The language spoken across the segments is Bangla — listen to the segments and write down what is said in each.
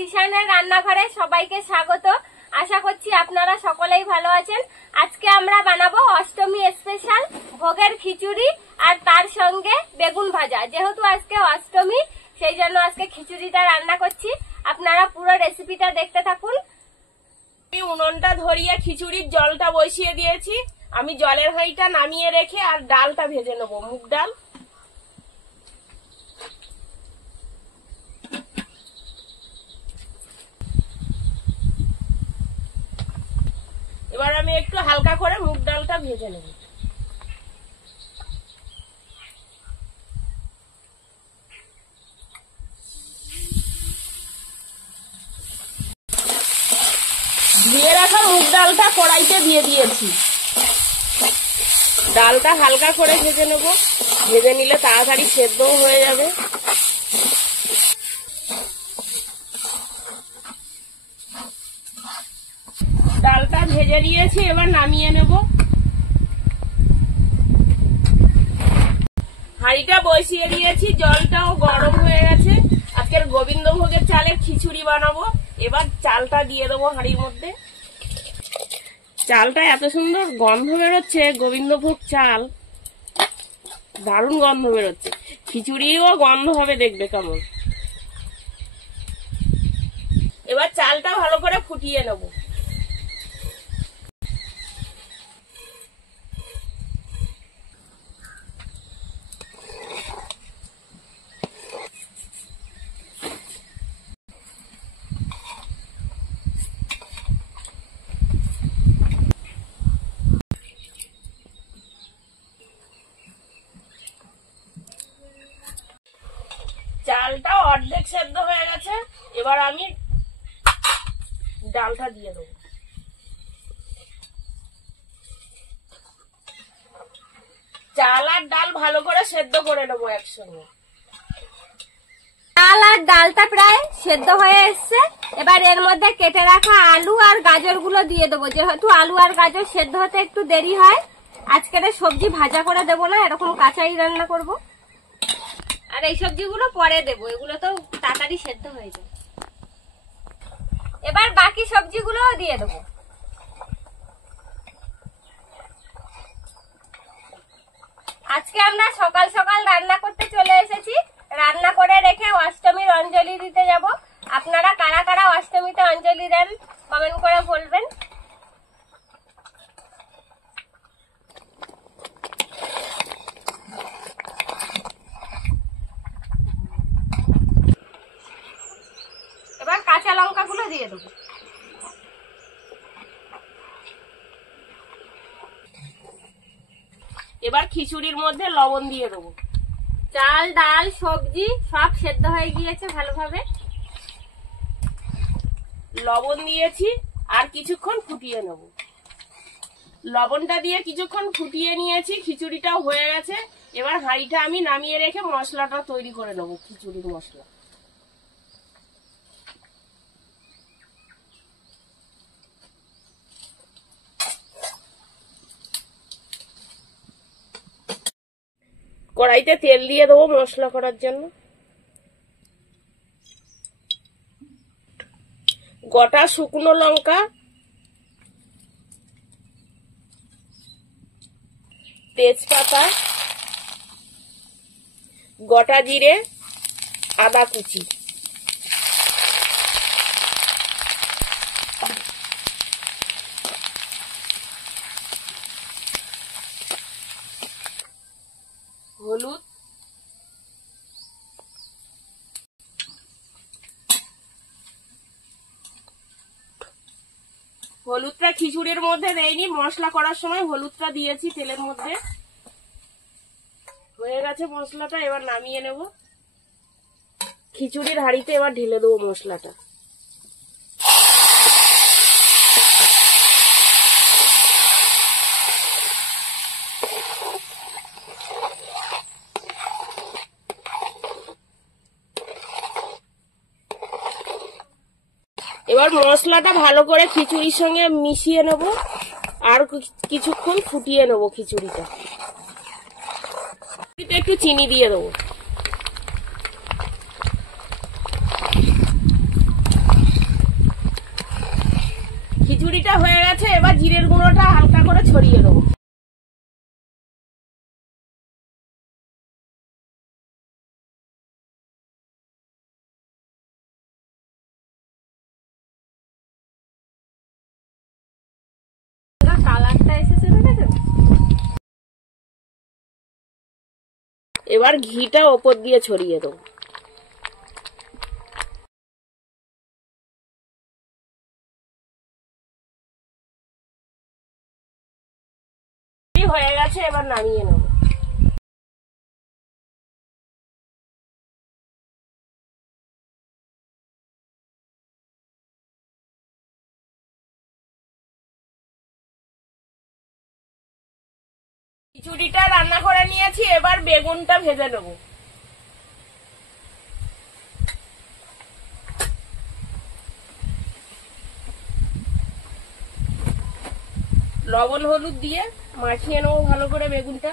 দিশানের রান্নাঘরে সবাইকে স্বাগত। আশা করছি আপনারা সকলেই ভালো আছেন। আজকে আমরা বানাবো অষ্টমী স্পেশাল ভোগের খিচুড়ি আর তার সঙ্গে বেগুন ভাজা। যেহেতু আজকে অষ্টমী সেই জন্য আজকে খিচুড়িটা রান্না করছি। আপনারা পুরো রেসিপিটা দেখতে থাকুন। আমি উনুনটা ধরিয়ে খিচুড়ির জলটা বসিয়ে দিয়েছি। আমি জলের হাঁড়িটা নামিয়ে রেখে আর ডালটা ভেজে নেবো, মুগ ডাল। এবার আমি একটু হালকা করে মুগ ডালটা ভেজে নেব। দিয়ে রাখা মুগ ডালটা কড়াইতে দিয়ে দিয়েছি। ডালটা হালকা করে ভেজে নেব, ভেজে নিলে তাড়াতাড়ি সেদ্ধও হয়ে যাবে। ডালটা ভেজে নিয়েছি, এবার নামিয়ে নেব। হাঁড়িটা বসিয়ে দিয়েছি, জলটাও গরম হয়ে গেছে। আজকের গোবিন্দভোগের চালের খিচুড়ি বানাবো। এবার চালটা দিয়ে দেবো হাঁড়ির মধ্যে। চালটা এত সুন্দর গন্ধ বেরোচ্ছে, গোবিন্দভোগ চাল, দারুণ গন্ধ বেরোচ্ছে। খিচুড়িও গন্ধ হবে, দেখবে কেমন। এবার চালটা ভালো করে ফুটিয়ে নেব। চালটা অর্ধেক সেদ্ধ হয়ে গেছে। এবার আমি ডালটা দিয়ে দেবো। চাল আর ডাল ভালো করে সেদ্ধ করে নেবো একসঙ্গে। চাল আর ডালটা প্রায় সেদ্ধ হয়ে এসছে। এবার এর মধ্যে কেটে রাখা আলু আর গাজর গুলো দিয়ে দেবো। যেহেতু আলু আর গাজর সেদ্ধ হতে একটু দেরি হয়, আজকের সবজি ভাজা করে দেবো না, এরকম কাঁচাই রান্না করব। আর এই সবজিগুলো পরে দেবো, এগুলো তো তাড়াতাড়ি সেদ্ধ হয়ে যায়। এবার বাকি সবজিগুলোও দিয়ে দেবো। আজকে আমরা সকাল সকাল রান্না করতে চলে এসেছি। রান্না করে রেখে অষ্টমীর অঞ্জলি দিতে যাব। আপনারা কারা কারা অষ্টমীতে অঞ্জলি দেন কমেন্ট করে বলবেন। এবার কাঁচা লঙ্কা গুলো দিয়ে দেবো। এবার খিচুড়ির মধ্যে লবণ দিয়ে দেবো। চাল ডাল সবজি সব সেদ্ধ হয়ে গিয়েছে ভালোভাবে। লবণ দিয়েছি, আর কিছুক্ষণ ফুটিয়ে নেব। লবণটা দিয়ে কিছুক্ষণ ফুটিয়ে নিয়েছি, খিচুড়িটাও হয়ে গেছে। এবার হাঁড়িটা আমি নামিয়ে রেখে মশলাটা তৈরি করে নেবো, খিচুড়ির মশলা। কড়াইতে তেল দিয়ে দেবো মশলা করার জন্য। গোটা শুকনো লঙ্কা, তেজপাতা, গোটা জিরে, আদা কুচি, হলুদ, হলুদটা খিচুড়ির মধ্যে দেয়নি, মশলা করার সময় হলুদটা দিয়েছি তেলের মধ্যে। হয়ে গেছে মশলাটা, এবার নামিয়ে নেব। খিচুড়ির হাঁড়িতে এবার ঢেলে দেবো মশলাটা। এবার মশলাটা ভালো করে খিচুড়ির সঙ্গে মিশিয়ে নেব আর কিছুক্ষণ ফুটিয়ে নেব খিচুড়িটা। একটু চিনি দিয়ে দেবো। খিচুড়িটা হয়ে গেছে, এবার জিরের গুঁড়োটা হালকা করে ছড়িয়ে দেবো। কালারটা এসেছে দেখেছো? এবার ঘিটা ওপর দিয়ে ছড়িয়ে দেবো। হয়ে গেছে, এবার নামিয়ে নেব। খিচুড়িটা রান্না করে নিয়েছি, এবার বেগুনটা ভেজে নেব। লবণ হলুদ দিয়ে মাখিয়ে নেবো ভালো করে বেগুনটা।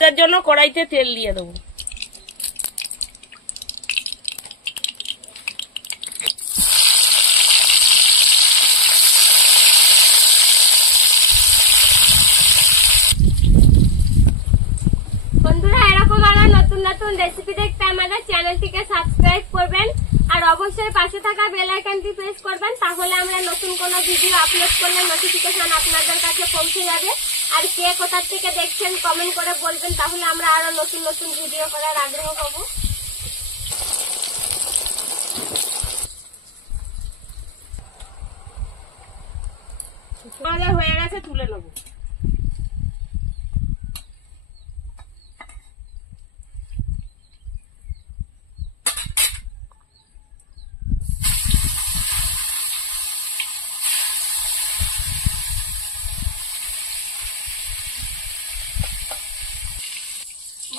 তার জন্য কড়াইতে তেল দিয়ে দেবো। বন্ধুরা, এরকম আরো নতুন নতুন রেসিপি দেখতে আমাদের চ্যানেলটিকে সাবস্ক্রাইব করবেন আর অবশ্যই পাশে থাকা বেল আইকনটি প্রেস করবেন, তাহলে আমরা নতুন কোনো ভিডিও আপলোড করলে নোটিফিকেশন আপনাদের কাছে পৌঁছে যাবে। আর কে কোথা থেকে দেখছেন কমেন্ট করে বলবেন, তাহলে আমরা আরো নতুন নতুন ভিডিও করার আগ্রহ পাবো। ভাজা হয়ে গেছে, তুলে নেবো।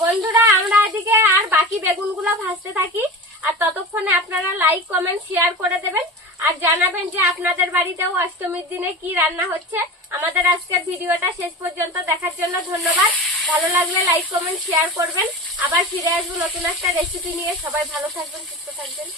বন্ধুরা, আমরা এদিকে আর বাকি বেগুনগুলো ভাজতে থাকি, আর ততক্ষণে আপনারা লাইক কমেন্ট শেয়ার করে দেবেন আর জানাবেন যে আপনাদের বাড়িতেও অষ্টমীর দিনে কি রান্না হচ্ছে। আমাদের আজকের ভিডিওটা শেষ পর্যন্ত দেখার জন্য ধন্যবাদ। ভালো লাগলে লাইক কমেন্ট শেয়ার করবেন। আবার ফিরে আসবো নতুন একটা রেসিপি নিয়ে। সবাই ভালো থাকবেন, সুস্থ থাকবেন।